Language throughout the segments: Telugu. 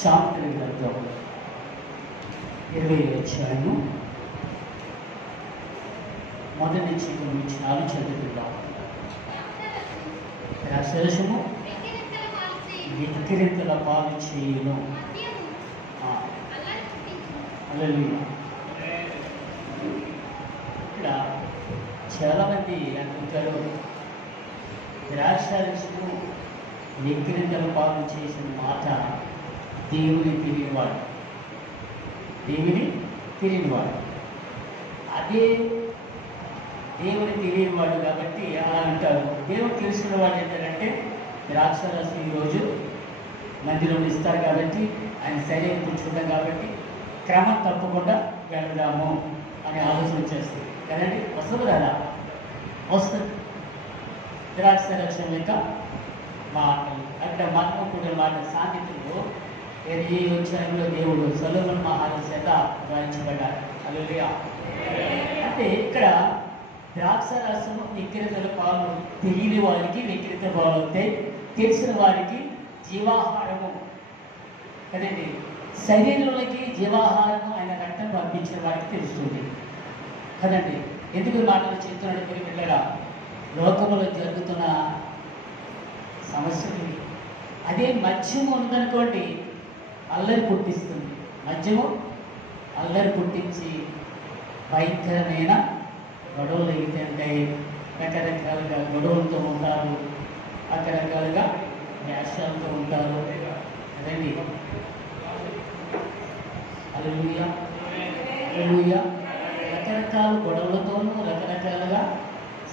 సామెతల గ్రంథం 20వ అధ్యాయము మొదటి నుంచి 4 చదువుకుందాం. రాక్షసము విక్రింతల పాలు చేయును. హల్లెలూయా. ఇక్కడ చాలామంది అనుకుంటారు ద్రాక్షారసము విక్రింతల పాలు చేసిన మాట దేవుని తెలియనివాడు, దేవుని తెలియనివాడు. అదే దేవుని తెలియనివాడు కాబట్టి అలా అంటారు. దేవుడు తెలిసిన వాడు ఏంటంటే ద్రాక్షారసం ఈరోజు మందిరంలో ఇస్తారు కాబట్టి ఆయన శరీరం కూర్చుంటాం కాబట్టి క్రమం తప్పకుండా వెళ్దాము అని ఆలోచన చేస్తుంది కదండి. వస్తుంది కదా, వస్తుంది. ద్రాక్షారసం యొక్క మాటలు అక్కడ మర్మకుడి మాట సాంకేతికలో ఏ వచ్చాయంలో దేవుడు సొలొమోను మహారాజు చేత రాయించబడ్డారు. హల్లెలూయా. అంటే ఇక్కడ ద్రాక్షారసము విక్రేతల పాలు తెలియని వారికి విక్రేత పాలు అవుతాయి, తెలిసిన వారికి జీవాహారము కదండి. శరీరంలోకి జీవాహారము ఆయన రక్తం పంపించిన వారికి తెలుస్తుంది కదండి. ఎందుకు మాటలు చెప్తున్నాడు పిల్లగా లోకంలో జరుగుతున్న సమస్యలు. అదే మద్యము ఉందనుకోండి అల్లరి పుట్టిస్తుంది. మద్యము అల్లరి పుట్టించి భయంకరమైన గొడవలు ఎగుతుంటాయి. రకరకాలుగా గొడవలతో ఉంటారు, రకరకాలుగా వేషాలతో ఉంటారు అదండి. హల్లెలూయా, హల్లెలూయా. రకరకాల గొడవలతోనూ రకరకాలుగా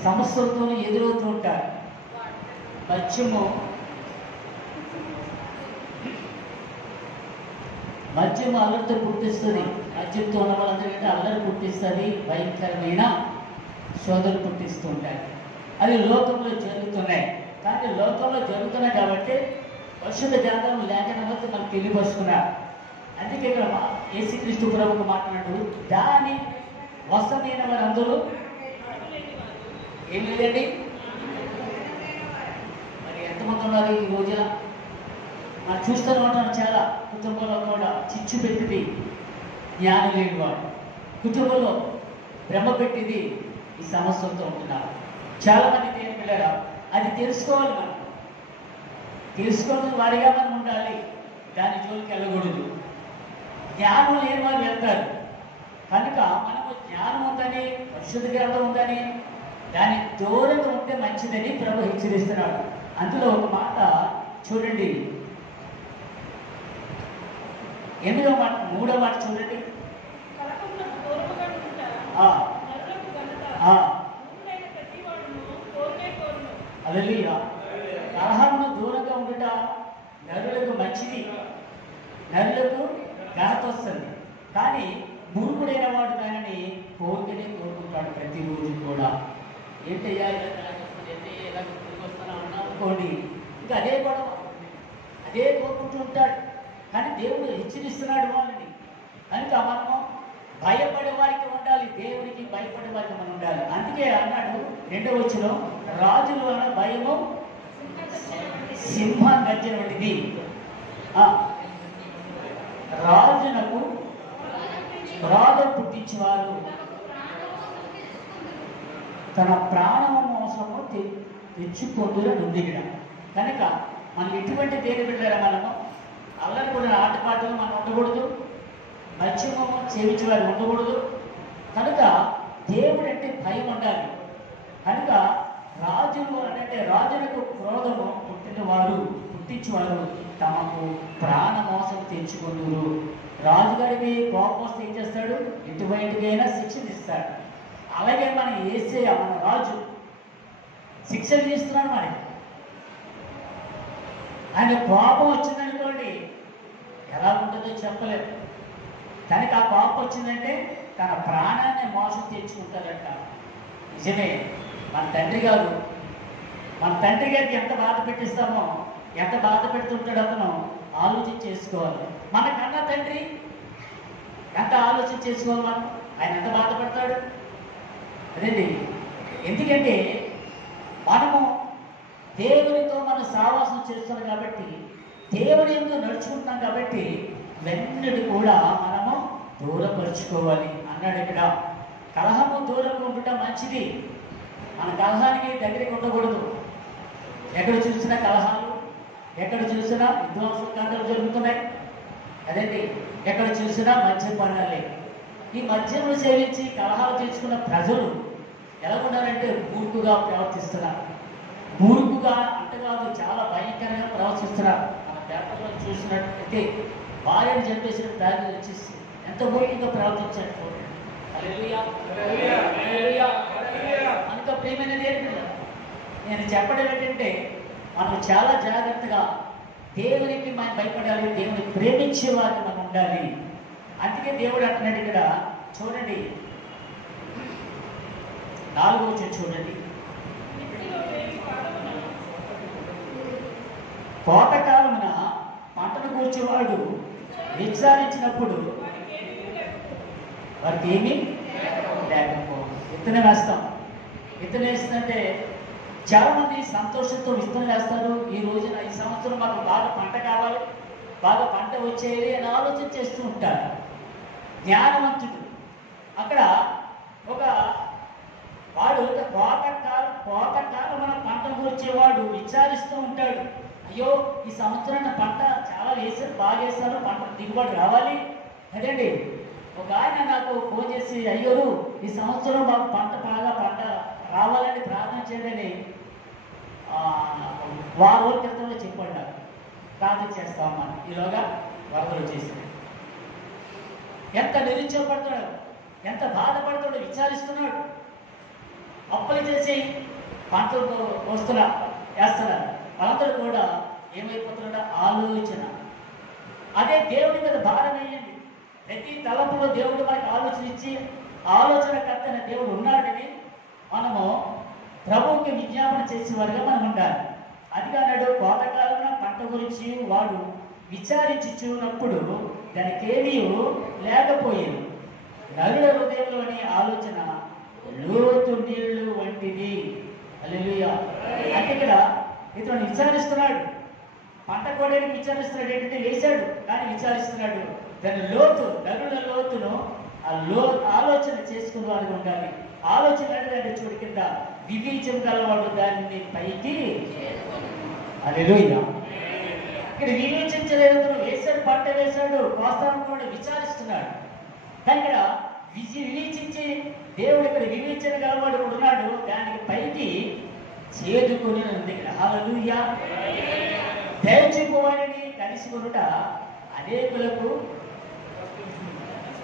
సమస్యలతోనూ ఎదురవుతూ ఉంటారు. మద్యము అల్లరితో పుట్టిస్తుంది. మద్యంతో ఉన్న వాళ్ళందరికంటే అల్లరి పుట్టిస్తుంది, భయంకరమైన శోధనలు పుట్టిస్తూ ఉంటాయి. అది లోకంలో జరుగుతున్నాయి. కానీ లోకంలో జరుగుతున్నాయి కాబట్టి పరిశుద్ధ గ్రంథం లేఖనంలో మనకు తెలియపరుచుకున్నారు. అందుకే ఇక్కడ యేసుక్రీస్తు ప్రభువుకు మాట్లాడు దాని వశమైన వారందరూ ఏం లేదండి. మరి ఎంతమంది ఉన్నారు ఈ రోజున? మనం చూస్తూనే ఉంటాం. చాలా కుటుంబంలో కూడా చిచ్చు పెట్టింది జ్ఞానం లేనివాడు, కుటుంబంలో భ్రమ పెట్టింది ఈ సమస్యలతో ఉంటున్నారు. చాలామంది దేని పిల్లరా అది తెలుసుకోవాలి. మనం తెలుసుకోవాల్సిన వారిగా మనం ఉండాలి, దాని జోలికి వెళ్ళకూడదు. జ్ఞానం లేని వారు వెళ్తారు కనుక మనకు జ్ఞానం ఉందని, పరిశుద్ధ గ్రంథం ఉందని దాని దూరంగా ఉంటే మంచిదని ప్రభు హెచ్చరిస్తున్నాడు. అందులో ఒక మాట చూడండి, 8వ మాట 3వ మాట చూడండి. హల్లెలూయా. కలహమును దూరంగా ఉండుట నరులకు మంచిది, నరులకు ఘనత వస్తుంది. కానీ మూర్ఖుడైన వాడు దానిని కోరికనే కోరుకుంటాడు ప్రతిరోజు కూడా. ఏంటయ్యా ఇలా తిరిగి వస్తానా అనుకోండి, ఇంకా అదే గొడవ, అదే కోరుకుంటూ ఉంటాడు. కానీ దేవుడు హెచ్చరిస్తున్నాడు వాళ్ళని. కనుక మనము భయపడే వారికి ఉండాలి, దేవుడికి భయపడే వారికి మనం ఉండాలి. అందుకే అన్నాడు 2వ వచనం, రాజులు అన్న భయము సింహ గర్జన వంటిది. రాజునకు క్రోధం పుట్టించేవారు తన ప్రాణము మోసము తెచ్చుకొందురని ఉంది ఇక్కడ. కనుక మనం ఎటువంటి దేని బిడ్డారా, మనము అల్లరి కూడా ఆటపాటలు మనం ఉండకూడదు, మత్స్యము సేవించే వారు ఉండకూడదు. కనుక దేవుడు అంటే భయం ఉండాలి. కనుక రాజులు అంటే రాజులకు క్రోధము పుట్టించేవారు తమకు ప్రాణ మోసం తెచ్చుకొందురు. రాజుగారికి కోపం వస్తే ఏం చేస్తాడు? ఎటువంటికైనా శిక్షణ ఇస్తాడు. అలాగే మన యేసయ్య మన రాజు శిక్షలు చేస్తున్నాడు. మనకి ఆయన కోపం వచ్చిందనుకోండి ఎలా ఉంటుందో చెప్పలేదు. కనుక ఆ కోపం వచ్చిందంటే తన ప్రాణాన్ని మోసం తెచ్చుకుంటారంట. నిజమే. మన తండ్రి గారికి ఎంత బాధ పెట్టిస్తామో, ఎంత బాధ పెడుతుంటాడో అతను ఆలోచన చేసుకోవాలి. మన కన్నా తండ్రి ఎంత ఆలోచన చేసుకోవాలి. మనం ఆయన ఎంత బాధపడతాడు అదేంటి. ఎందుకంటే మనము దేవునితో మనం సావాసం చేస్తున్నాం కాబట్టి, దేవుని యందు నడుచుకుంటున్నాం కాబట్టి వెన్నడు కూడా మనము దూరపరుచుకోవాలి అన్నాడు ఇక్కడ. కలహము దూరంగా ఉండటం మంచిది. మన కలహానికి దగ్గరికి ఉండకూడదు. ఎక్కడ చూసినా కలహాలు, ఎక్కడ చూసినా విధ్వంసకాండాలు జరుగుతున్నాయి. అదేంటి, ఎక్కడ చూసినా మద్యపానాలే. ఈ మద్యములు సేవించి కలహాలు తెచ్చుకున్న ప్రజలు ఎలా ఉన్నారంటే మూర్ఖుగా ప్రవర్తిస్తున్నారు. మూర్ఖుగా అంటకాదు, చాలా భయంకరంగా ప్రవర్తిస్తున్నారు. మన పేపర్లో చూసినట్టయితే భార్యను చెప్పేసిన ప్రార్థన వచ్చేసి ఎంత మూర్ఖంగా ప్రవర్తించారు. హల్లెలూయా, హల్లెలూయా. అంత ప్రియమైన దేవుడు, నేను చెప్పడం ఏంటంటే మనం చాలా జాగ్రత్తగా దేవునికి మనం భయపడాలి, దేవుని ప్రేమించే వారిని మనం ఉండాలి. అందుకే దేవుడు అంటున్నాడు ఇక్కడ, చూడండి 4వ వచనం చూడండి. కోతకాలమున పంటను కూర్చేవాడు విచారించినప్పుడు వారికి ఏమీ లేకపో. విత్తనం వేస్తాం, విత్తనం వేస్తుందంటే చాలా మంది సంతోషంతో విత్తనం వేస్తారు. ఈ రోజున ఈ సంవత్సరం మాకు బాగా పంట కావాలి, బాగా పంట వచ్చేది అని ఆలోచన చేస్తూ ఉంటారు. జ్ఞానవంతుడు అక్కడ ఒక వాడు కోతకాలమున పంటకు వచ్చేవాడు విచారిస్తూ ఉంటాడు. అయ్యో, ఈ సంవత్సరం పంట చాలా వేసారు, బాగా వేశారు, పంట దిగుబడి రావాలి. అదేంటి, ఒక ఆయన నాకు ఫోన్ చేసి, అయ్యో ఈ సంవత్సరం మాకు పంట రావాలని ప్రార్థన చేయడని వారం రోజుల క్రితంలో చెప్పండి. ప్రార్థన చేస్తామని ఈలోగా వరదలు చేసింది. ఎంత నిరుత్సాహపడుతున్నాడు, ఎంత బాధపడుతున్నాడు, విచారిస్తున్నాడు. అప్పులు చేసి పంటలు వేస్తున్నారు. వాళ్ళందరూ కూడా ఏమైపోతున్నాడో ఆలోచన. అదే దేవుడి మీద భారం వేయండి. ప్రతి తలంపులో దేవుడు మనకి ఆలోచన ఇచ్చి, ఆలోచనకర్త దేవుడు ఉన్నాడని మనము ప్రభువుకి విజ్ఞాపన చేసేవారుగా మనం ఉండాలి. అది అన్నాడు, కోతకాలమున పంట గురించి వాడు విచారించి చూనప్పుడు దానికి ఏమీ లేకపోయేది. నరుల హృదయంలోని ఆలోచన లోతు నీళ్లు వంటిది. హల్లెలూయా. అంటే ఇక్కడ ఇతను విచారిస్తున్నాడు, పంట కోయడానికి విచారిస్తున్నాడు. ఏంటంటే వేశాడు కానీ విచారిస్తున్నాడు. దాని లోతు, నరుల లోతును ఆలోచన చేసుకునే వాడిగా ఉండాలి. ఆలోచన అంటే చూడు కింద వివేచన గలవాడు దానిని పైకి. హల్లెలూయా. ఇక్కడ వివేచించలేదు, వేశాడు, పంట వేశాడు, వాస్తవం కూడా విచారిస్తున్నాడు. కానీ ఇక్కడ వివేచించి దేవుడు ఇక్కడ వివేచన గలవాడు ఉన్నాడు, దానికి పైకి చేదుకొని ఉంది. హల్లెలూయా. దయచేవారిని కలిసి కొనుట అనేకులకు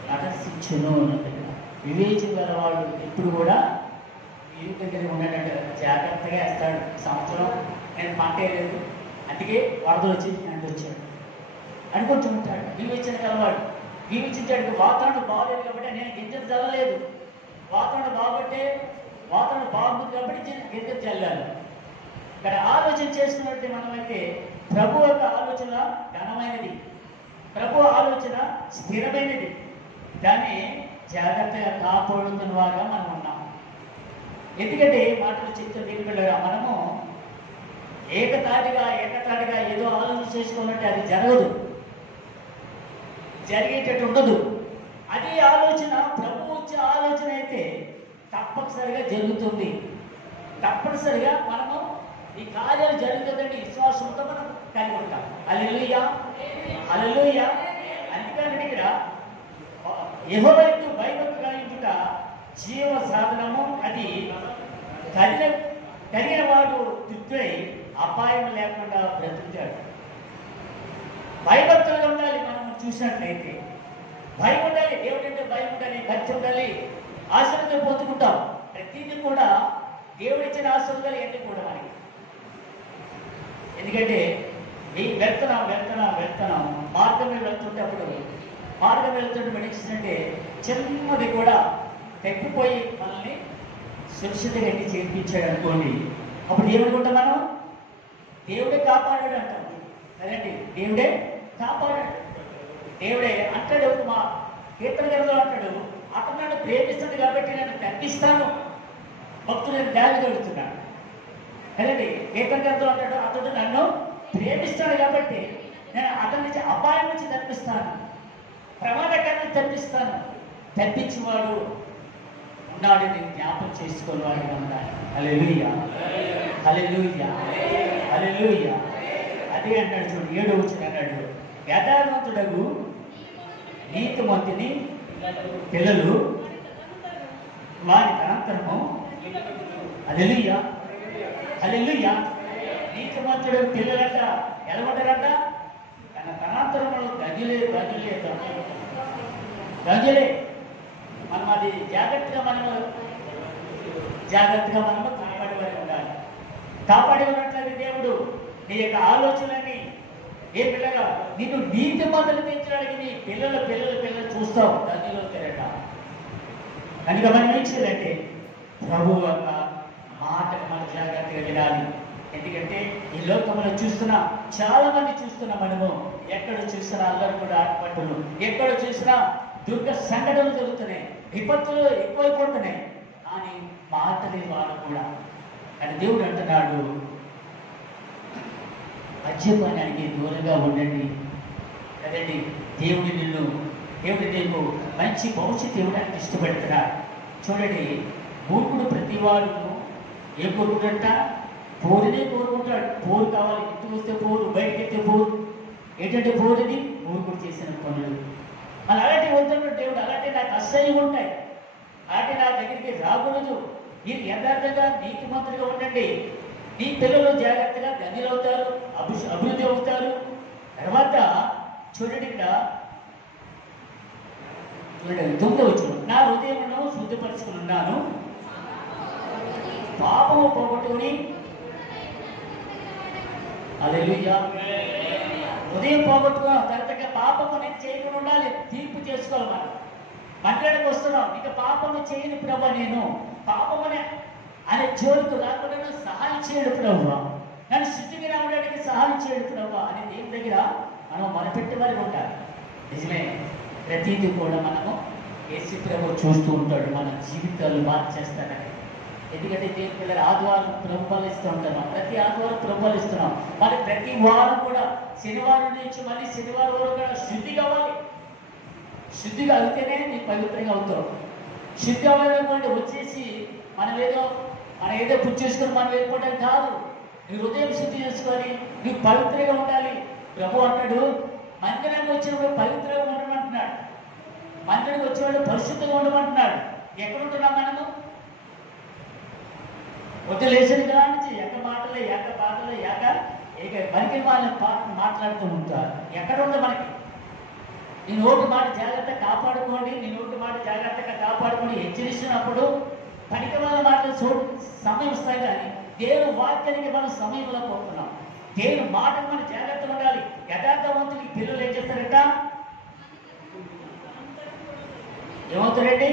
ప్రదర్శించును. వివేచన గలవాడు ఎప్పుడు కూడా వీరి దగ్గర ఉన్నాడంటే జాగ్రత్తగా వేస్తాడు. సంవత్సరం నేను పంట వేయలేదు, అందుకే వరదలు వచ్చి నేను వచ్చాడు అనుకుంటూ ఉంటాడు. వివేచన గలవాడు వివేచించాడు. వాతావరణం బాగలేదు కాబట్టి నేను గింజలు చల్లలేదు, వాతావరణం బాగుంది కాబట్టి గింజలు చల్లాలి. ఇక్కడ ఆలోచన చేసుకున్నట్టు మనమైతే ప్రభు యొక్క ఆలోచన ఘనమైనది, ప్రభు ఆలోచన స్థిరమైనది. దాన్ని జాగ్రత్తగా కాపాడుతున్న వారుగా మనం ఉన్నాం. ఎందుకంటే మాటలు చెప్తూ దీనిపిల్లగా మనము ఏకతాటిగా ఏదో ఆలోచన చేసుకోవాలంటే అది జరగదు, జరిగేటట్టు ఉండదు. అదే ఆలోచన ప్రభు వచ్చే ఆలోచన అయితే తప్పనిసరిగా జరుగుతుంది. తప్పనిసరిగా మనము ఈ కార్యాలు జరుగుతుందంటే విశ్వాసంతో మనం కలిగి ఉంటాం. హల్లెలూయా, హల్లెలూయా. అందుకని ఇక్కడ యెహోవా యందు భయభక్తులు కలిగించుట జీవ సాధనము. అది కలిగిన వాడు తృప్తుడై అపాయం లేకుండా బ్రతుకుతాడు. భయభక్తులుగా ఉండాలి. మనం చూసినట్లయితే భయం ఉండాలి, దేవుడు అంటే భయం ఉండాలి, భక్తి ఉండాలి. ఆశీర్వాదం పొందుకుంటాం. ప్రతిదీ కూడా దేవుడు ఇచ్చిన ఆశీర్వాదాలు ఎన్ని కూడా మనకి. ఎందుకంటే వెళ్తున్నాం మార్గం మీద వెళ్తుంటప్పుడు మెడిసినంటే చిన్నది కూడా తప్పిపోయి మనల్ని సురక్షితంగా ఇంటికి చేర్పించాడు అనుకోండి. అప్పుడు ఏమనుకుంటాం మనం? దేవుడే కాపాడాడు అంటాం. అదండి, దేవుడే కాపాడాడు. దేవుడే అంటాడు, మా కీర్తన గ్రంథంలో అంటాడు, అతను నన్ను ప్రేమిస్తుంది కాబట్టి నన్ను తగ్గిస్తాను, భక్తులను దారి కడుతున్నాడు. కదండి. కీర్తనకర్తలు అంటాడు, అతడు నన్ను ప్రేమిస్తాడు కాబట్టి నేను అతని నుంచి అపాయం నుంచి తప్పిస్తాను, ప్రమాదకాన్ని తప్పిస్తాను. తప్పించేవాడు ఉన్నాడు, నేను జ్ఞాపకం చేసుకోవాలి ఉండాలి. హల్లెలూయా, హల్లెలూయా, హల్లెలూయా. అదే అంటాడు చూడు, 7వ వచనం అన్నాడు, యథార్థవంతుడగు నీతిమంతుని పిల్లలు వారి తనంతరము. హల్లెలూయా, హల్లెలూయా. నీతిమంతుడు పిల్లలంట ఎలా ఉంటారంట? తన తనాంతరములు గంజులే గంజులే గంజులే. మనం అది జాగ్రత్తగా మనము కాపాడేవారు ఉండాలి. కాపాడేవారంటే దేవుడు నీ యొక్క ఆలోచనని ఏ పిల్లగా నీకు నీతి మొదలు పెంచడానికి నీ పిల్లలు పిల్లలు పిల్లలు చూస్తావు గదిలో తిరగట. కనుక మనం ఏం చేయాలంటే ప్రభు యొక్క మాటను మనం జాగ్రత్తగా వినాలి. ఎందుకంటే ఈ లోకంలో చూస్తున్నా, చాలా మంది చూస్తున్నా, మనము ఎక్కడ చూసినా అల్లరి కూడా ఆటపట్టులు, ఎక్కడ చూసినా దుర్గ సంఘటనలు జరుగుతున్నాయి, విపత్తులు ఎక్కువైపోతున్నాయి. కానీ మాటలే వాడు కూడా. కానీ దేవుడు అంటున్నాడు, మద్యపానానికి దూరంగా ఉండండి కదండి. దేవుడు నీకు మంచి భవిష్యత్తు ఇవ్వడానికి ఇష్టపడుతున్నాడు. చూడండి, మూర్ఖుడు ప్రతివాడు ఏం కోరుకుంటాడంట? పోరునే కోరుకుంటాడు. పోరు కావాలి, ఇంటికి వస్తే పోరు, బయటకి ఎత్తే పోరు. ఏంటంటే పోరుని మూర్ఖుడు చేసిన పనులు. మన అలాంటి వద్దంటాడు దేవుడు. అలాంటి నాకు అసహ్యం ఉంటాయి, అలాంటి నా దగ్గరికి రాకూడదు. మీరు యథార్థంగా నీతిమంతులుగా ఉండండి. నీ పిల్లలు జాగ్రత్తగా ధన్యులు అవుతారు, అభివృద్ధి అవుతారు. తర్వాత చూడండి, ఇక్కడ చూడండి 9వ వచనం, నా హృదయమును శుద్ధిపరుచుకుని ఉన్నాను, పాపము పోగొట్టుకుని. హల్లెలూయా. హృదయం పోగొట్టుకున్నాం, తర్వాత పాపము నేను చేయకుండా ఉండాలి. తీర్పు చేసుకోవాలి. మనం మందిరానికి వస్తున్నాం, ఇక పాపము చేయని ప్రభు, నేను పాపమునే అనే జోలికి రాకుండా సహాయం చేయడు ప్రభు, నన్ను శుద్ధిగా రావడానికి సహాయం చేయడు ప్రభు అని దేవుని దగ్గర మనం మొదలుపెట్టే వారికి ఉంటారు. నిజమే, ప్రతిదీ కూడా మనము యేసు ప్రభు చూస్తూ ఉంటాడు, మన జీవితాలు మార్చేస్తాడని. ఎందుకంటే దేవుని పిల్లలు ఆదివారం ప్రభుత్వాలు ఇస్తూ ఉంటారు, ప్రతి ఆదివారం ప్రభుత్వాలు ఇస్తున్నాం. మరి ప్రతి వారం కూడా శనివారం నుంచి మళ్ళీ శనివారం వరకు కూడా శుద్ధి కావాలి. శుద్ధిగా అయితేనే నీకు పవిత్రంగా అవుతావు. శుద్ధి అవ్వాలనుకోండి వచ్చేసి మనం ఏదో పుచ్చి చేసుకొని మనం వెళ్ళిపోవడం కాదు. నీ హృదయం శుద్ధి చేసుకొని నీకు పవిత్రంగా ఉండాలి. ప్రభు అంటాడు, మందిరానికి వచ్చినప్పుడు పవిత్రంగా ఉండమంటున్నాడు, మందిరానికి వచ్చేవాడు పరిశుద్ధంగా ఉండమంటున్నాడు. ఎక్కడ ఉంటున్నాం మనము? పొద్దు లేచిన కానించి ఏక మాటలే ఏక పాటలే ఏక బరికి వాళ్ళని మాట్లాడుతూ ఉంటారు. ఎక్కడ ఉంది మనకి? నీ నోటి మాట జాగ్రత్తగా కాపాడుకోండి, నీ నోటి మాట జాగ్రత్తగా కాపాడుకొని హెచ్చరిస్తున్నప్పుడు పనికి వాళ్ళ మాటలు సమయం వస్తాయి. కానీ దేవుని వాక్యానికి మనం సమయంలో పోతున్నాం. దేవుని మాటకు మనం జాగ్రత్తగా ఉండాలి. యథార్థవంతులకి పిల్లలు ఏం చేస్తారట? ఏమవుతారండి?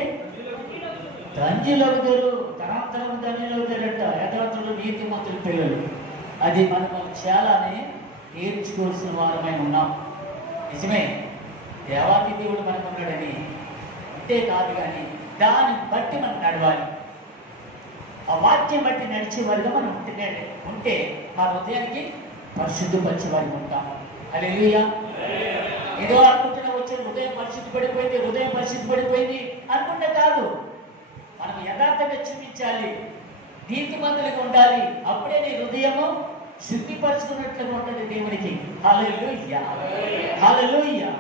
ధన్యులవుతారు, తరాంతరం ధన్యులవుతారంట. యథార్థులు నీతిమంతుల పిల్లలు. అది మనం చాలానే నేర్చుకోవాల్సిన వారమై ఉన్నాం. నిజమే, దేవాది దేవుడు మనకు ఉన్నాడని అంతే కాదు, కానీ దాన్ని బట్టి మనం నడవాలి. ఆ వాక్యం బట్టి నడిచేవారుగా మనం ఉంటే మా హృదయానికి పరిశుద్ధపరిచే వారికి ఉంటాము. హల్లెలూయా. ఏదో అనుకుంటున్నా వచ్చే హృదయం పరిశుద్ధ పడిపోయింది అనుకుంటే కాదు. మనం యథార్థంగా చూపించాలి, నీతిమంతులుగా ఉండాలి. అప్పుడే నీ హృదయము శుద్ధిపరచుకున్నట్లుగా ఉంటుంది దేవునికి. హల్లెలూయా, హల్లెలూయా.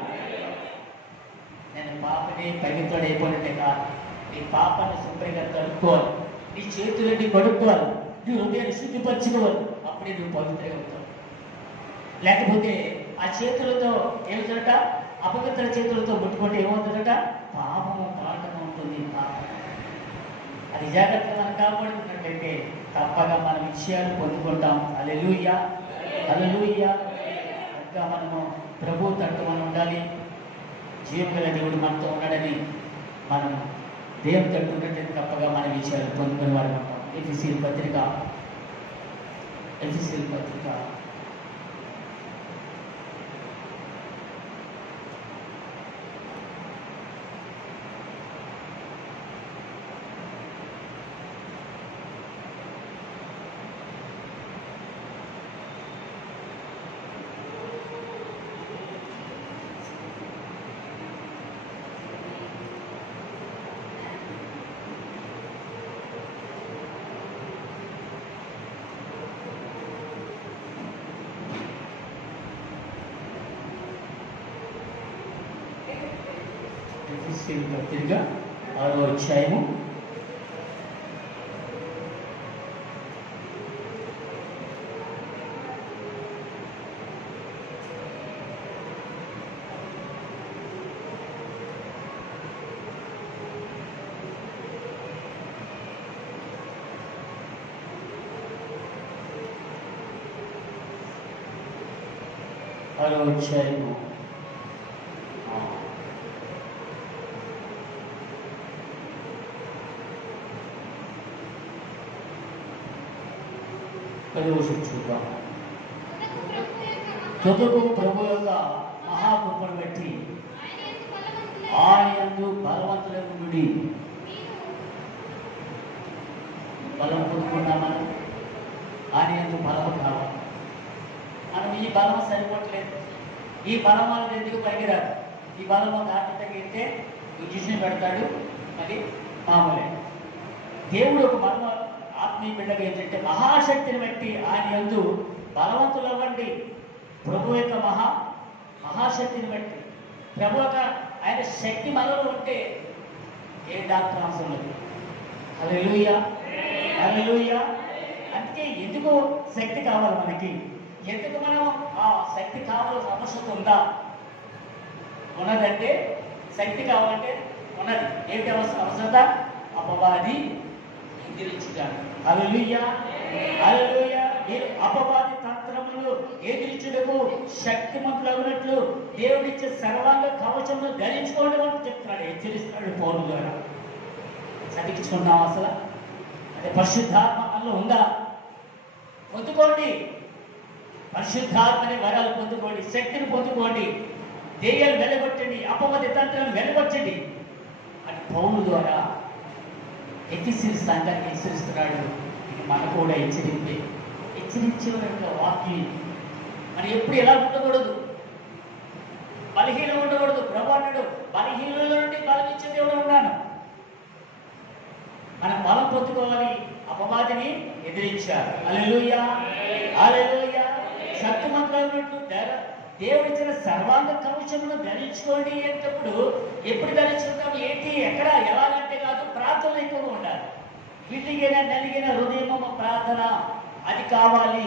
నేను పాపని పవిత్రుడు అయిపోయినట్టే కాదు, నీ పాపాన్ని శుభ్రంగా కడుక్కోవాలి, నీ చేతులని కడుక్కోవాలి, నీ హృదయాన్ని శుద్ధిపరచుకోవాలి. అప్పుడే నువ్వు పవిత్రంగా అవుతావు. లేకపోతే ఆ చేతులతో ఏమవుతుందట? అపవిత్ర చేతులతో ముట్టుకుంటే ఏమవుతుందట? పాపము పాఠం ఉంటుంది. అది జాగ్రత్తగా మనం కాపాడుకున్నట్లయితే తప్పగా మన విషయాలు పొందుకుంటాం. హల్లెలూయా, హల్లెలూయా. ఇంకా మనము ప్రభు తట్టు మనం ఉండాలి. జీవగల దేవుడు మనతో ఉన్నాడని మనం దేవుని తట్టు ఉన్నట్లయితే తప్పగా మన విషయాలు పొందుకునే వారు ఉంటాం. ఎఫెసీయుల పత్రిక ఎఫెసీయుల పత్రిక 6వ అధ్యాయము 6వ అధ్యాయము 10వ వచనం చూద్దాం. తుదకు ప్రభు యొక్క మహాకృపను బట్టి ఆయనందు బలవంతులకు నుండి బలం పొందుకున్నామని ఆయనందు బలము కావాలి. మనం ఈ బలం సరిపోవట్లేదు. ఈ బలం అనేది ఎందుకు పనికిరాదు. ఈ బలం దాటి తగ్గితే ఇంజక్షన్ పెడతాడు, అది మామూలే. దేవుడు ఒక బలం ఆత్మీయ బిడ్డగా ఏంటంటే మహాశక్తిని బట్టి ఆయన యందు బలవంతులు అవ్వండి. ప్రభు యొక్క మహాశక్తిని బట్టి ప్రభు యొక్క ఆయన శక్తి మనలో ఉంటే ఏ డాక్టర్ అవసరం లేదు. హల్లెలూయా, హల్లెలూయా. అందుకే ఎందుకు శక్తి కావాలి మనకి? ఎందుకు మనం ఆ శక్తి కావాల్సిన అవసరం ఉందా? ఉన్నదంటే శక్తి కావాలంటే ఉన్నది. ఏమిటి అవసరత? అపవాది ఎదిరించుతాడు. హల్లెలూయా, హల్లెలూయా. మీరు అపవాది తంత్రములు ఎదిరించుటకు శక్తిమంతులగునట్లు దేవుడిచ్చే సర్వాంగ కవచమును ధరించుకోవడం అని చెప్తున్నాడు, హెచ్చరిస్తున్నాడు పౌలు ద్వారా. చదివించుకున్నాం అసలు? అదే పరిశుద్ధాత్మ మనలో ఉందా? పొందుకోండి. పరిశుద్ధాత్మని వరాలు పొందుకోండి, శక్తిని పొందుకోండి, దెయ్యాలు వెలగొట్టండి, అపవాది తంత్రాలను వెలగొట్టండి అని పౌలు ద్వారా ఎఫెసీయుల సంఘాన్ని హెచ్చరిస్తున్నాడు. ఇది మనకు కూడా హెచ్చరింపే. హెచ్చరించే వాక్యం మనం ఎప్పుడు ఎలా ఉండకూడదు, బలహీనం ఉండకూడదు. ప్రభు అన్నాడు, బలహీనుల నుండి బలం ఇచ్చే దేవుడు ఉన్నాను. మనం బలం పొందుకోవాలి, అపవాదిని ఎదిరించారు. హల్లెలూయా, హల్లెలూయా. శక్తిమంతులైనట్లు దేవుడిచ్చిన సర్వాంగ కవచమును ధరించుకోండి అనేటప్పుడు ఎప్పుడు ధరించుకుంటాం, ఏంటి, ఎక్కడ, ఎలాగంటే కాదు, ప్రార్థన ఎక్కువగా ఉండాలి. విరిగిన నలిగిన హృదయము ప్రార్థన అది కావాలి.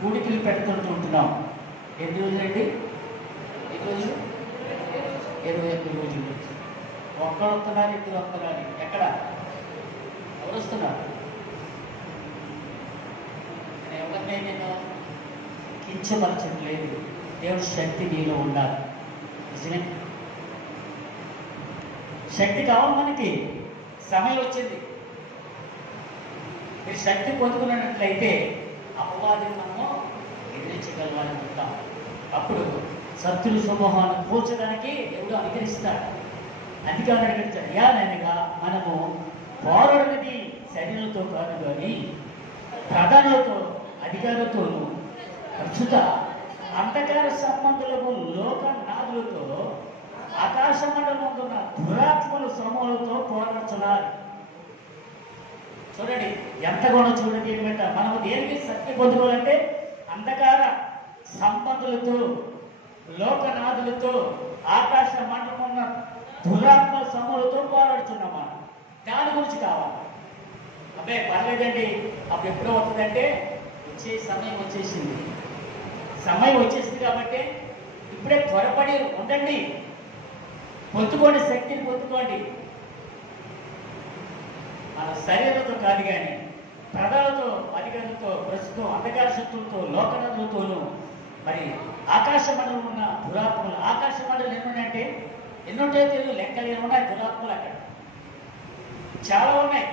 కూడికలు పెడుతుంటున్నాం. ఎన్ని రోజులండి? ఈరోజు 21 రోజులు. ఒక్కరు వస్తున్నారు, ఇద్దరు వస్తున్నారు. ఎక్కడ ఎవరు వస్తున్నారు? ఎవరినే నేను కించపరచట్లేదు. దేవుడి శక్తి నీలో ఉండాలి. నిజమే, శక్తి కావాలి మనకి. సమయం వచ్చింది. మీరు శక్తి పొందుకున్నట్లయితే అపవాదిని మనము ఎదిరించగలవాలని ఉంటాం. అప్పుడు శత్రు సమూహాన్ని కూర్చడానికి దేవుడు అనుకరిస్తాడు. అందుకే అనుకరించాడు. యానగా మనము పోరాడినది శరీరంతో కాదు కానీ ప్రధానులతో, అధికారులతోనూ, ప్రస్తుత అంధకార సంబంధులకు, లోకనాథులతో, ఆకాశ మండలంలో ఉన్న దురాత్మల సమూహాలతో పోరాడుతున్నారు. చూడండి ఎంత కూడా చూడండి. ఏమిటంటే మనము దేనికి శక్తి పొందుకోవాలంటే అంధకార సంబంధులతో, లోకనాథులతో, ఆకాశ మండలం ఉన్న దురాత్మల సమూహాలతో పోరాడుతున్నాం. దాని గురించి కావాలి. అబ్బే పర్లేదండి, అప్పుడు ఎప్పుడో అవుతుందంటే వచ్చే సమయం వచ్చేసింది. సమయం వచ్చేసింది కాబట్టి ఇప్పుడే త్వరపడి ఉండండి. పొందుకోండి, శక్తిని పొందుకోండి. మన శరీరంతో కాదు కానీ ప్రజలతో, అధికారులతో, ప్రస్తుతం అంధకార శక్తులతో, లోకనదులతోనూ, మరి ఆకాశ మండలం ఉన్న దురాత్మలు. ఆకాశ మండలం ఎన్నున్నాయంటే ఎన్నుంటాయో తెలియదు, లెక్కలు ఏమున్నాయి. దురాత్మలు అక్కడ చాలా ఉన్నాయి.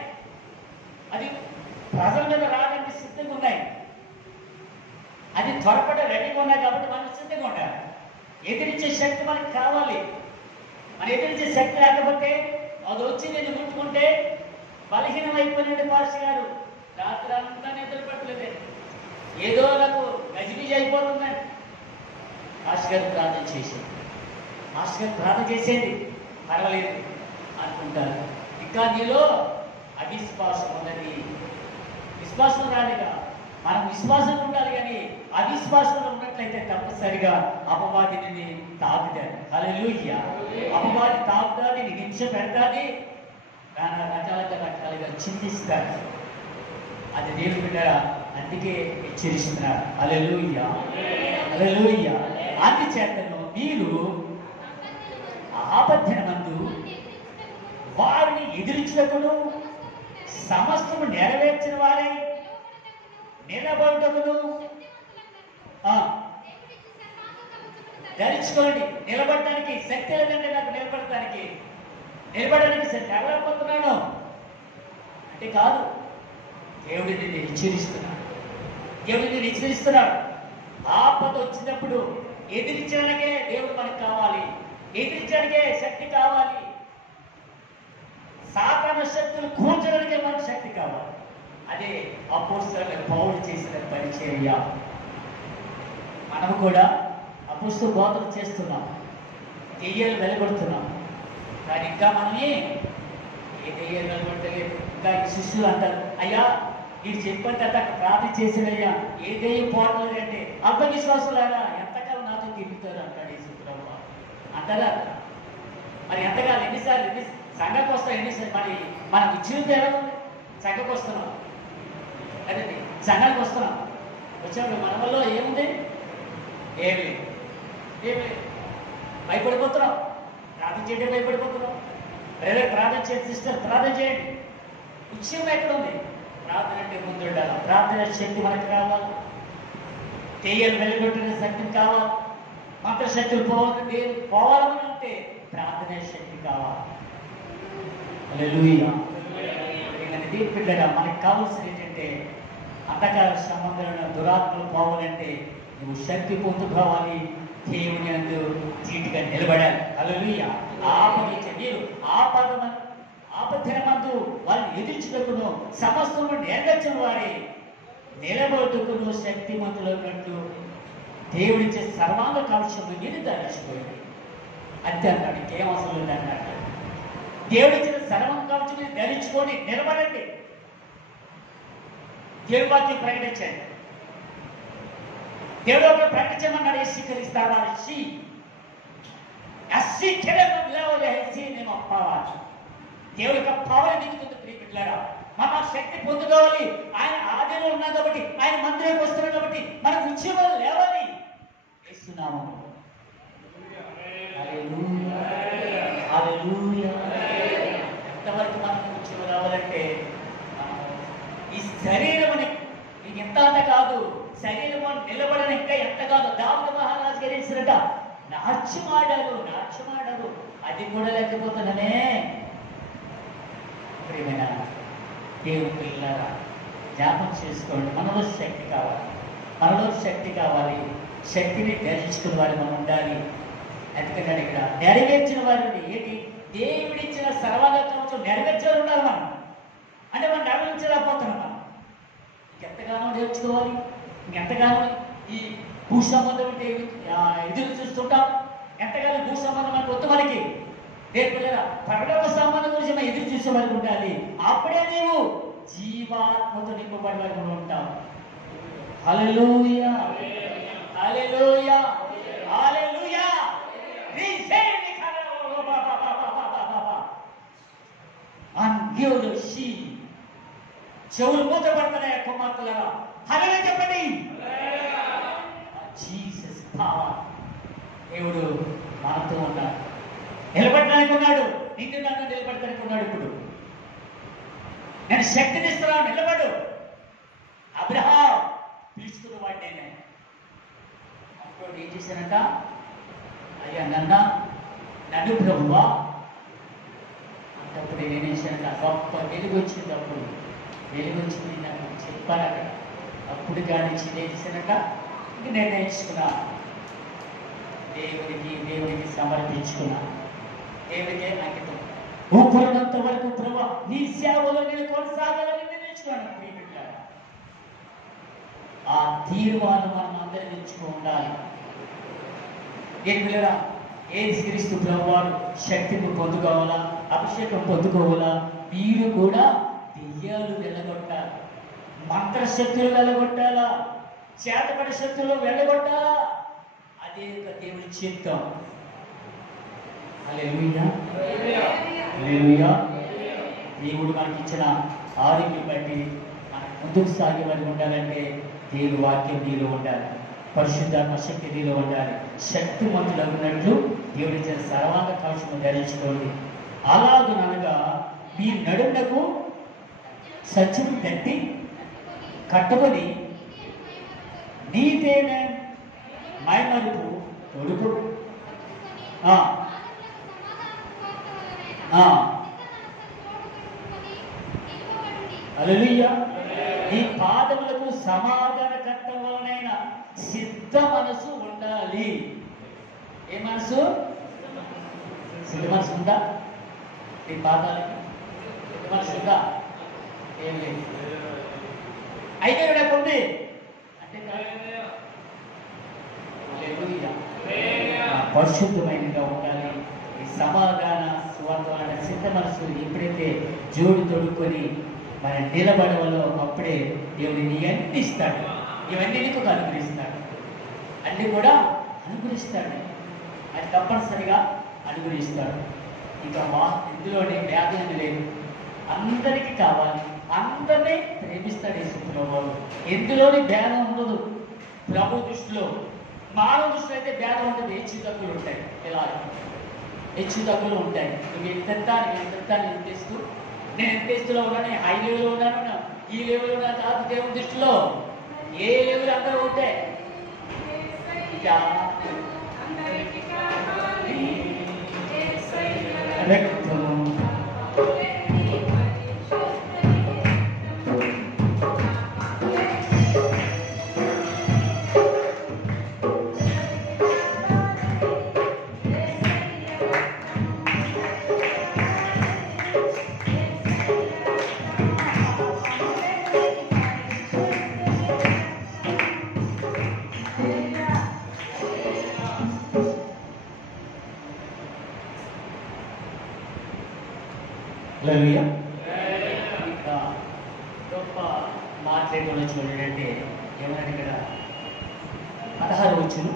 అది ప్రజల మీద రావడానికి సిద్ధంగా ఉన్నాయి. అది త్వరపడి రెడీగా ఉన్నాయి కాబట్టి మనం సిద్ధంగా ఉండాలి. ఎదిరించే శక్తి మనకి కావాలి. మన ఎదిరించే శక్తి లేకపోతే అది వచ్చి నేను ముట్టుకుంటే బలహీనం అయిపోయినాడు. పాస్టర్ గారు రాత్రి అంతా నిద్ర పట్టలేదే, ఏదో నాకు గజిబిజి అయిపోతుందండి. పాస్టర్ గారు ప్రార్థన చేసేది, పాస్టర్ గారు ప్రార్థన చేసేది, పర్వాలేదు అనుకుంటారు. ఇంకా నీలో అవిశ్వాసం ఉన్నది. విశ్వాసం రాలిగా మనం విశ్వాసం ఉండాలి కానీ అవిశ్వాసంలో ఉన్నట్టు ఉన్నట్లయితే తప్పనిసరిగా అపవాదిని తాకుతాడు. హల్లెలూయా. అపవాది తాకుతాది, హింస పెడతాది, రకాలుగా చింతిస్తాడు. అది దేవుని బిడ్డ అందుకే హెచ్చరిస్తున్నారు. హల్లెలూయా, హల్లెలూయా. అందుచేతను మీరు ఆపద్ధనమందు వారిని ఎదిరించుటకును సమస్తము నెరవేర్చిన వారై నిలబడుటకును ధరించుకోండి. నిలబడటానికి శక్తి లేదంటే నాకు నిలబడడానికి నిలబడకపోతున్నాను అంటే కాదు. దేవుడిని హెచ్చరిస్తున్నాడు. ఆపద వచ్చినప్పుడు ఎదిరించడానికే దేవుడు మనకు కావాలి, ఎదిరించడానికే శక్తి కావాలి, సాతాను శక్తులు కూర్చడానికే మనకు శక్తి కావాలి. అదే అపోస్తలుడైన పౌలు చేసిన పరిచర్య. మనము కూడా అపోస్తలు బోధన చేస్తున్నాం, దెయ్యాలు వెలగొడుతున్నాం. కానీ ఇంకా మనమే ఏ దెయ్యాలు వెలగొట్టలేదు. ఇంకా శిష్యులు అంటారు, అయ్యా మీరు చెప్పంటే అక్కడ ప్రార్థన చేసినయ్యా ఏ దెయ్యం పోవట్లేదంటే అల్పవిశ్వాసులారా ఎంతకాలం నాతో తిరుగుతారు అంటాడు యేసుప్రభు అంటారా? మరి ఎంతకాలం ఎన్నిసార్లు సంఘకు వస్తాం, ఎన్నిసార్లు మరి మనం ఇచ్చిన పేరు సంఘకు వస్తున్నాం, అదే సంఘానికి వస్తున్నాం. వచ్చినప్పుడు మన వల్ల ఏముంది? ఏమి లేదు. భయపడిపోతున్నాం, ప్రార్థన చేయడం భయపడిపోతున్నాం. ప్రార్థన చేసి సిస్టర్ ప్రార్థన చేయండి. విషయం ఎక్కడ ఉంది? ప్రార్థన అంటే ముందు ఉండాలి. ప్రార్థన శక్తి మనకు కావాలి, దెయ్యాలు వెలుగొట్టిన శక్తి కావాలి, మంత్రశక్తులు పోవాలని అంటే ప్రార్థన శక్తి కావాలి. హల్లెలూయా. పిల్లగా మనకు కావాల్సింది ఏంటంటే అంధకార సంబంధమైన దురాత్మలు పోవాలంటే నువ్వు శక్తి పొందుకోవాలి, దేవుని అందు చీటిగా నిలబడాలి. హల్లెలూయా. మీరు ఆపదినమందు వాళ్ళని ఎదిరించుటకును సమస్తము నెరవేర్చిన వారి నిలబడుటకును శక్తిమంతులన్నట్టు దేవుడిచ్చే సర్వాంగ కవచము నేను ధరించుకోండి అంతే అన్నాడు. ఇంకేం అవసరం లేదు అన్నాడు. దేవుడిచ్చిన సర్వాంగ కవచం ధరించుకొని నిలబడండి. దేవుడి వాక్యం ప్రకటించండి. దేవుడు ఒక ప్రకటించమన్నాడు. స్వీకరిస్తారా? దేవుడి యొక్క పవర్ దిగుతుంది ప్రియమిత్రులారా. మనం శక్తి పొందుకోవాలి. ఆయన ఆదిలో ఉన్నాం కాబట్టి, ఆయన మందిరానికి వస్తున్నాం కాబట్టి మనకు ఉద్యమాలు లేవాలి. చేస్తున్నాము. ఎంతవరకు మనకు ఉద్యమం రావాలంటే ఈ శరీరం నీకు ఎంత అంత కాదు, శరీరం నిలబడని ఇంకా ఎంత కాదు. దావీదు మహారాజు గారు ఇచ్చినట్ట నాట్యమాడారు. అది కూడా లేకపోతున్నానే. ప్రియమైన దేవుని పిల్లలారా, జ్ఞాపకం చేసుకోండి. మనలో శక్తి కావాలి. శక్తిని ధరించుకున్న వారు మనం ఉండాలి. ఎందుకంటే ఇక్కడ నెరవేర్చిన వారిని ఏంటి? దేవుడిచ్చిన సర్వాంగ కవచం నెరవేర్చాలి ఉండాలి. మనం అంటే మనం నెరవేర్చలేకపోతున్నాం. మనం ఎంతగానో నేర్చుకోవాలి. ఇంకెంతగానో ఈ భూ సంబంధం అంటే ఎదురు చూస్తుంటాం. ఎంతగానో భూ సంబంధం అంటే వద్దు మనకి. రేపులేరా పరలోక సంబంధం గురించి మనం ఎదురు చూసే వరకు ఉండాలి. అప్పుడే నీవు జీవాత్మతో నింపబడే వరకు ఉంటావు. హల్లెలూయా, హల్లెలూయా, హల్లెలూయా. చెవులు మూతపడుతున్నాయి కుమార్తెలారా. హల్లెలూయా చెప్పండి. Jesus power. దేవుడు మనతో ఉన్నాడు, నిలబడడానికి ఉన్నాడు. నిన్ను నన్ను నిలబడటానికి ఉన్నాడు. ఇప్పుడు నేను శక్తిని ఇస్తున్నాను, నిలబడు. అబ్రహాం పిలుచుకున్న వాడు నేనే. అప్పుడు ఏం చేశానంట? అయ్యా నన్ను ప్రభువా అంటప్పుడు నేనేం చేశానంట? గొప్ప వెలుగు వచ్చినప్పుడు నాకు చెప్పాను అక్కడ. అప్పుడు కానీ ఏం చేశానంట? ఇంక నిర్ణయించుకున్నా, దేవుడికి సమర్పించుకున్నా, దేవుడికే అంకితం. ఊపిరినంత వరకు ప్రభు నీ సేవలో నేను కొనసాగాలని నిర్ణయించుకున్నాను. ఆ తీర్మానం మనం అందరం ఎంచుకుండాలి. ఏమిరా ఏది క్రీస్తు ప్రభువారు శక్తిని పొందుకోవాలా, అభిషేకం పొందుకోవాలా? మీరు కూడా దెయ్యాలు వెళ్ళగొట్టాలి, మంత్రశక్తులు వెళ్ళగొట్టాలా, చేతపడి శక్తుల్లో వెళ్ళగొట్టాలా, అదే దేవుడి చిత్తం. హల్లెలూయా, హల్లెలూయా. దేవుడు మనకి ఇచ్చిన ఆరోగ్యం బట్టి మనం ముందుకు సాగే వారి ఉండాలంటే దేవుడి వాక్యం నీలో ఉండాలి, పరిశుద్ధాత్మ శక్తి నీలో ఉండాలి. శక్తిమంతులు ఉన్నట్లు దేవుడి ఇచ్చిన సర్వాంగ కవచము ధరించుకోండి. అలాగునగా మీ నడుమునకు సత్యం కట్టి కట్టుకొని నీతేన మైమరుపు తొడుగు. హల్లెలూయా. నీ పాదములకు సమాధానకర్తవైన సిద్ధ మనసు ఉండాలి. ఏ మనసు? సిద్ధ మనసు ఉందా నీ పాదాలకి? సిద్ధ మనసు ఉందా? ఏం లేదు. అయితే ఇక్కడ ఉంది అంటే పరిశుద్ధమైనగా ఉండాలి. ఈ సమాధాన స్వార్థమైన సిద్ధ మనసు ఎప్పుడైతే జోడు తొడుక్కొని మనం నిలబడవలో అప్పుడే దేవుడు నీ అన్ని ఇస్తాడు. ఇవన్నీ నీకు అనుగ్రహిస్తాడు, అన్ని కూడా అనుగ్రహిస్తాడు. అది తప్పనిసరిగా అనుగ్రహిస్తాడు. ఇంకా ఇందులోనే వ్యాధి అని లేదు, అందరికీ కావాలి, అందరినీ ప్రేమిస్తాడు యేసుప్రభువు. ఎందులోని భేదం ఉండదు ప్రభు దృష్టిలో. మానవ దృష్టిలో అయితే భేదం ఉంటుంది, హెచ్చు తగ్గులు ఉంటాయి. ఇలా హెచ్చు తగ్గులు ఉంటాయి. నువ్వు ఎంత తెస్తూ నేను ఎంత తెస్తులో ఉన్నాను, హై లెవెల్లో ఉన్నాను, ఈ లెవెల్ ఉన్నా కాదు. దేవుని దృష్టిలో ఏ లెవెల్ అందరూ ఉంటాయి. ఇంకా గొప్ప మాట్లాడే చూడండి. ఏమన్నా ఇక్కడ 16 వచ్చును.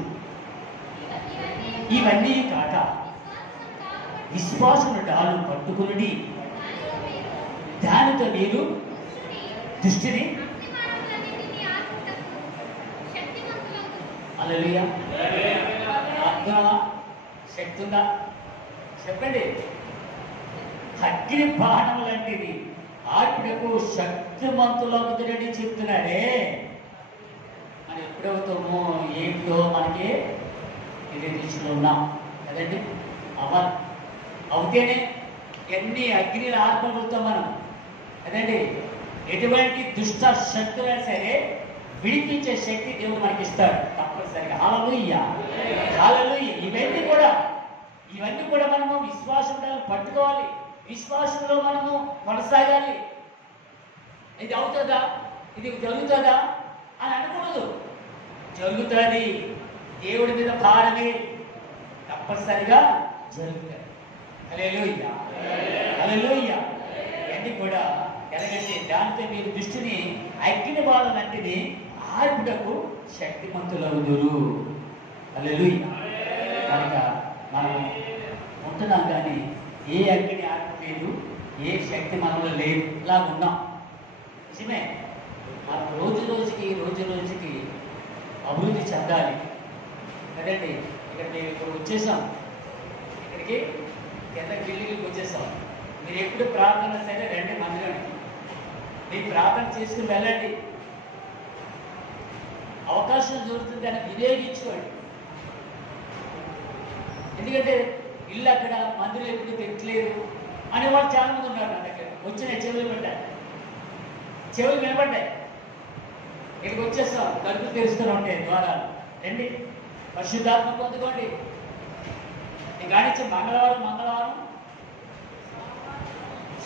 ఇవన్నీ కాక విశ్వాసము డాలు పట్టుకుని దానితో మీరు దృష్టిని హల్లెలూయా. ఆత్మ శక్తి ఉందా చెప్పండి. అగ్ని బాణం లాంటిది ఆత్మకు శక్తిమంతులవుతుందని చెప్తున్నాడే. మనం ఎప్పుడవుతామో ఏంటో మనకి ఇదే దిశలో ఉన్నాం కదండి. అవుతేనే ఎన్ని అగ్ని ఆత్మలతో మనం కదండి. ఎటువంటి దుష్ట శక్తులైనా సరే విడిపించే శక్తి దేవుడు మనకి ఇస్తాడు తప్పనిసరిగా. హల్లెలూయా, హల్లెలూయా. ఇవన్నీ కూడా మనము విశ్వాసంలో పట్టుకోవాలి, విశ్వాసంలో మనము కొనసాగాలి. ఇది అవుతుందా, ఇది జరుగుతుందా అని అనకూడదు. జరుగుతుంది, దేవుడి మీద భారమే, తప్పనిసరిగా జరుగుతుంది. హల్లెలూయా, హల్లెలూయా. ఇవన్నీ కూడా ఎలాగంటే దాంతో మీరు దృష్టిని అగ్ని బాణాలంటిని ఆర్పుటకు శక్తిమంతులవుదురు. హల్లెలూయా. కనుక మనం ఉంటున్నాం కానీ ఏ అగ్ని ఆర్పలేదు, ఏ శక్తి మనలో లేదు, ఇలాగ ఉన్నాం. నిజమే, మనం రోజు రోజుకి అభివృద్ధి చెందాలి కదండి. ఇక్కడ మేము ఇప్పుడు వచ్చేసాం, ఇక్కడికి కింద బిల్డింగ్కి వచ్చేసాం. మీరు ఎప్పుడు ప్రార్థన సరే రండి మందిరానికి, మీరు ప్రార్థన చేసుకుని వెళ్ళండి. అవకాశం దొరుకుతుంది అని వినియోగించుకోండి. ఎందుకంటే ఇల్లు అక్కడ మందిరం ఎప్పుడు పెట్టలేదు అని వాళ్ళు చాలా మంది ఉన్నారు. నా దగ్గర వచ్చిన చెవులు పెట్టారు, చెవులు వినపడ్డాయి. ఇక్కడికి వచ్చేస్తాం, తలుపులు తెరుస్తూనే ఉంటాయి ద్వారాలు. రండి, పరిశుద్ధాత్మ పొందుకోండి. కానిచ్చి మంగళవారం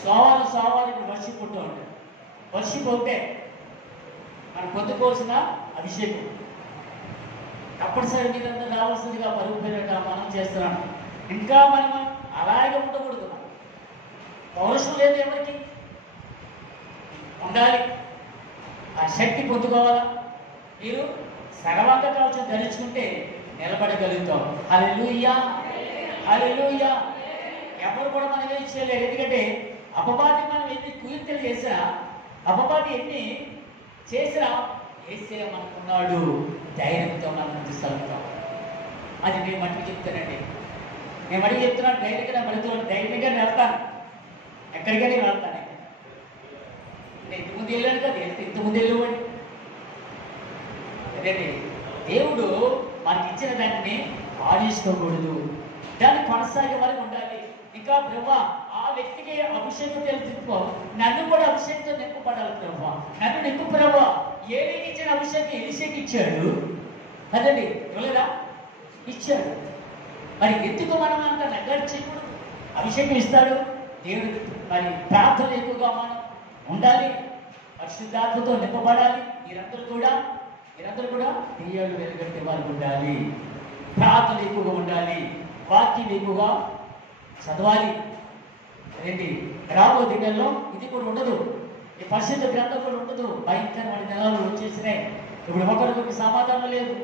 సోమవారం వర్షిప్ ఉంటూ ఉంటాయి. వర్షిప్ అవుతే మనం పొందుకోవాల్సిన అభిషేకం తప్పనిసరి మీదంతా రావాల్సిందిగా పరుగు పేరిట మనం చేస్తున్నాం. ఇంకా మనం అలాగే ఉండకూడదు. పౌరుషం లేదు, ఎవరికి ఉండాలి. ఆ శక్తి పొందుకోవాలా, మీరు సర్వాంగ కవచం ధరించుకుంటే నిలబడగలుగుతాం. హల్లెలూయా, హల్లెలూయా. ఎవరు కూడా మనం ఏం చేయలేరు. ఎందుకంటే అపవాది మనం ఎన్ని కుయుక్తులు చేసినా, అపవాది ఎన్ని చేసినా యేసే మనకున్నాడు. ధైర్యంతో మనం ముందుకెళ్తాం. అది నేను మటుకు చెప్తానండి. నేను అడిగి చెప్తున్నాను, ధైర్యంగా పడుతున్నాను, ధైర్యంగా వెళ్తాను, ఎక్కడికైనా వెళ్తాను. నేను ఇంతకుముందు వెళ్ళాను కదా, ఇంతకుముందు వెళ్ళేవాడి. అదేంటి, దేవుడు మనకి ఇచ్చిన దాన్ని పాడేసుకోకూడదు, దాన్ని కొనసాగే వరకు ఉండాలి. ఇంకా ప్రభా ఆ వ్యక్తికి అభిషేకం తెలుసుకో, నన్ను కూడా అభిషేకంతో నింపబడాలి ప్రభా, నన్ను నింపు ప్రభా. ఏలికి ఇచ్చిన అభిషేకం ఎలిషాకి ఇచ్చాడు, అదండి ఇవ్వలేదా? ఇచ్చాడు. మరి ఎందుకు మనం అంత నెగ్గర్చకూడదు? అభిషేకం ఇస్తాడు దేవుడు. మరి ప్రార్థన ఎక్కువగా మనం ఉండాలి, పరిశుద్ధాత్మతో నింపబడాలి. మీరందరూ కూడా దెయ్యాలు వెలుగట్టే వారు ఉండాలి, ప్రార్థన ఎక్కువగా ఉండాలి, వాక్యం ఎక్కువగా చదవాలి. ఏంటి రాబో దినాల్లో ఇది కూడా ఉండదు, ఈ పరిశుద్ధ గ్రంథం కూడా ఉండదు. భయంకరమైన దినాలు వచ్చేసినాయి. ఇప్పుడు ఒకరికొక సమాధానం లేదు.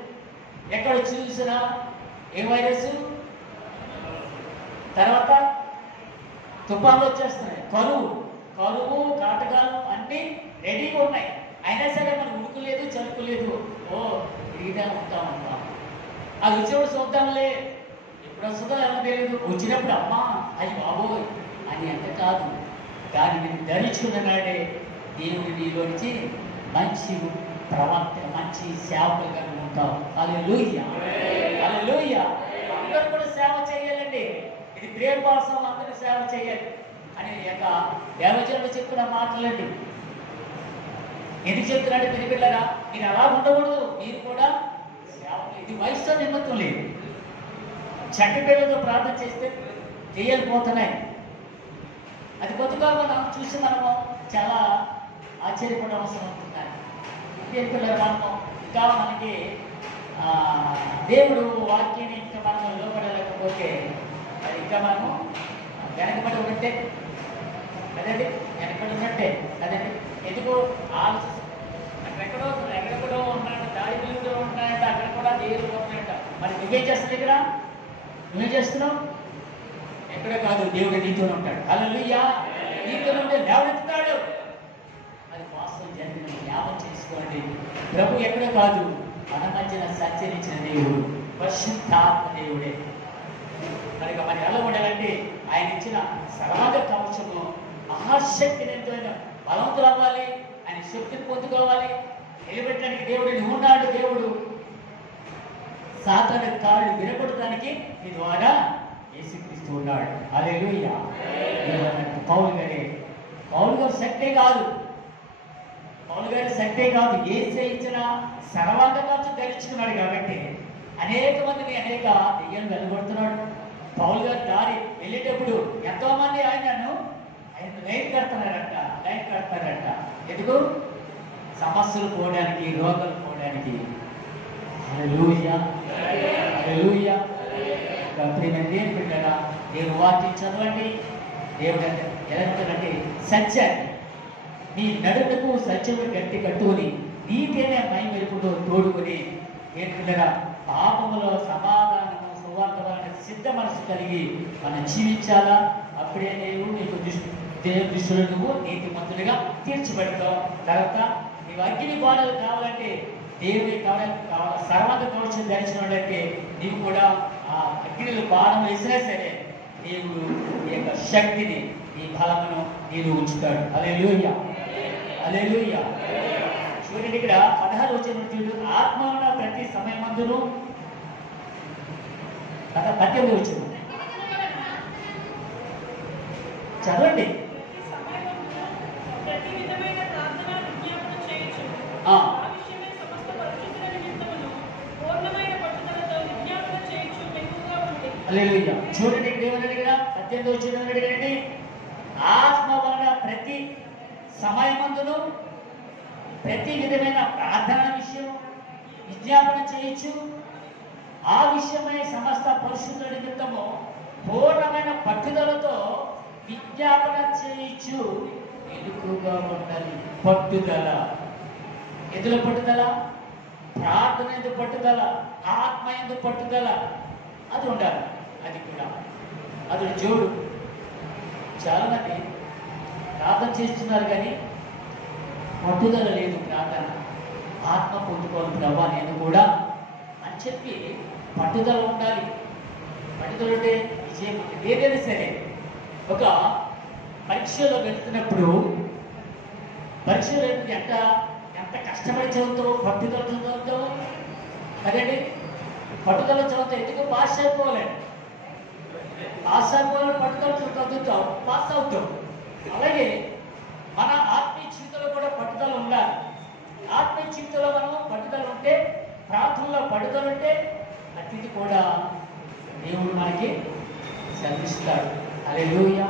ఎక్కడ చూసినా ఏ వైరస్, తర్వాత తుఫాన్లు వచ్చేస్తున్నాయి, కరువు కాటకాలు అన్నీ రెడీగా ఉన్నాయి. అయినా సరే మనకు ఉడుకు లేదు, చలుకు లేదు. ఓ ఇదిగా ఉంటామమ్మా, అది వచ్చేప్పుడు చూద్దాంలే, ఎప్పుడు వస్తుందో ఎవరు తెలియదు. వచ్చినప్పుడు అమ్మా అది బాబోయ్ అని అంత కాదు. దాన్ని నేను ధరించుకున్నాడే దేవుడి నీలోంచి మంచి ప్రవర్త, మంచి సేవకులుగా ఉంటాం. హల్లెలూయా, హల్లెలూయా. అందరూ కూడా సేవ చేయాలండి. ఇది గ్రేట్ కోసం అందరూ సేవ చేయాలి అని యొక్క దేవజనుడు చెప్పిన మాటలండి. ఎందుకు చెప్తున్నాడు? పిల్లరా, మీరు అలా ఉండకూడదు, మీరు కూడా సేవకులు. ఇది వయసుతో నిమిత్తం లేదు. చంటి పిల్లలతో ప్రార్థన చేస్తే చేయకపోతున్నాయి. అది కొద్దిగా మనం చూసి మనము చాలా ఆశ్చర్యపడే అవసరం ఉంటున్నాయి. పిల్లలు మనము ఇంకా మనకి దేవుడు వాక్యాన్ని ఇంకా మనం లోపడలేకపోతే అది ఇంకా మనము వెనకబడి ఉన్నట్టే కదండి, వెనకబడి ఉన్నట్టే కదండి. ఎందుకు ఆలోచిస్తాం, ఎక్కడెక్కడో ఉన్నాడు, దాడి బిల్లులో ఉన్నాయంట, అక్కడ కూడా దేవుడు ఉన్నాయంట. మరి నువ్వేం చేస్తావు? ఇక్కడ నువ్వేం చేస్తున్నావు? ఎక్కడ కాదు, దేవుడు నీతోనే ఉంటాడు. హల్లెలూయా, నీతోనే ఉంటే లేవనెత్తుతాడు. అది వాస్తవం జరిగిన జ్ఞాపకం చేసుకోండి. ప్రభు ఎక్కడ కాదు, మన మధ్యన సంచరించిన దేవుడు పరిశుద్ధాత్మ దేవుడే. కనుక మరి ఎలా ఉండాలంటే ఆయన ఇచ్చిన సర్వాంగ కవచము మహాశక్తివంతమైన బలవంతులు అవ్వాలి, ఆయన శక్తిని పొందుకోవాలి. నిలబెట్టడానికి దేవుడు ఉన్నాడు. దేవుడు సాతాను కాళ్ళు విరగొట్టడానికి మీ ద్వారా యేసుక్రీస్తు ఉన్నాడు. హల్లెలూయా. పౌలు గారి శక్తే కాదు, పౌలు గారి శక్తే కాదు, యేసే ఇచ్చిన సర్వాంగ కవచం ధరించుకున్నాడు కాబట్టి అనేక మందిని అనేక దెయ్యాలు వెలువడుతున్నాడు. పౌలు గారి దారి వెళ్ళేటప్పుడు ఎంతో మంది ఆయన లైన్ కడతారట. ఎందుకు? సమస్యలు పోవడానికి, రోగాలు పోవడానికి. హల్లెలూయా, హల్లెలూయా. దేవుని బిడ్డలారా, దేవుని వాక్యం చదవండి. దేవుడు ఎలాంటి సత్యాన్ని నీ నడుముకు సత్యము గట్టి కట్టుకుని నీకేనే మై మెరుపుతో తోడుకుని దేవుని బిడ్డలారా, పాపములో సమాధానము సువార్త సిద్ధ మనసు కలిగి మనం జీవించాలా. అప్పుడే నీకు దేవుని దృష్టిలో నువ్వు నీతిమంతుడిగా తీర్చిపెడతావు. తర్వాత నీవు అగ్ని బాణాలు కావాలంటే దేవుని సర్వాంగ కవచం ధరించిన వాళ్ళంటే నీవు కూడా ఆ అగ్నిలో బాణం వేసినా సరే దేవుడు ఈ యొక్క శక్తిని, ఈ బలమును నీరు ఉంచుతాడు. హల్లెలూయా, హల్లెలూయా. చూడండి, ఇక్కడ 16 వచ్చిన ఆత్మ ప్రతి సమయమందును 18 వచ్చిన చదవండి. చూడండి, దేవుని అడిగిన 18 వచ్చిన అడిగండి. ఆత్మ వలన ప్రతి సమయమందును ప్రతి విధమైన ప్రార్థన విషయం విజ్ఞాపన చేయొచ్చు. ఆ విషయమై సమస్త పరిశుద్ధ నిమిత్తము పూర్ణమైన పట్టుదలతో విజ్ఞాపన చేయొచ్చు. ఎదుగుగా ఉండాలి పట్టుదల. ఎదుల పట్టుదల? ప్రార్థన ఎందుకు పట్టుదల, ఆత్మ ఎందుకు పట్టుదల, అది ఉండాలి. అది కూడా అది జోడు. చాలామంది ప్రార్థన చేస్తున్నారు కానీ పట్టుదల లేదు. ప్రార్థన ఆత్మ పొందుకోవాలి ప్రభా నేను కూడా అని చెప్పి పట్టుదల ఉండాలి. పట్టుదల ఉంటే విజయం. ఏదైనా సరే ఒక పరీక్షలో వెళ్తున్నప్పుడు పరీక్షలో ఎంత ఎంత కష్టపడి చదువుతావు, పట్టుదలతో చదువుతావు కదండి. పట్టుదల చదువుతావు. ఎందుకు పాస్ అయిపోలేదు, పాస్ అయిపోవాలని పట్టుదలతో చదువుతావు, పాస్ అవుతావు. అలాగే మన ఆత్మీయ జీవితంలో కూడా పట్టుదల ఉండాలి. ఆత్మీయ జీవితంలో మనం పట్టుదల ఉంటే, ప్రార్థనలో పట్టుదల ఉంటే అతిథి కూడా దేవుడు మనకి శ్రమిస్తాడు. హల్లెలూయా.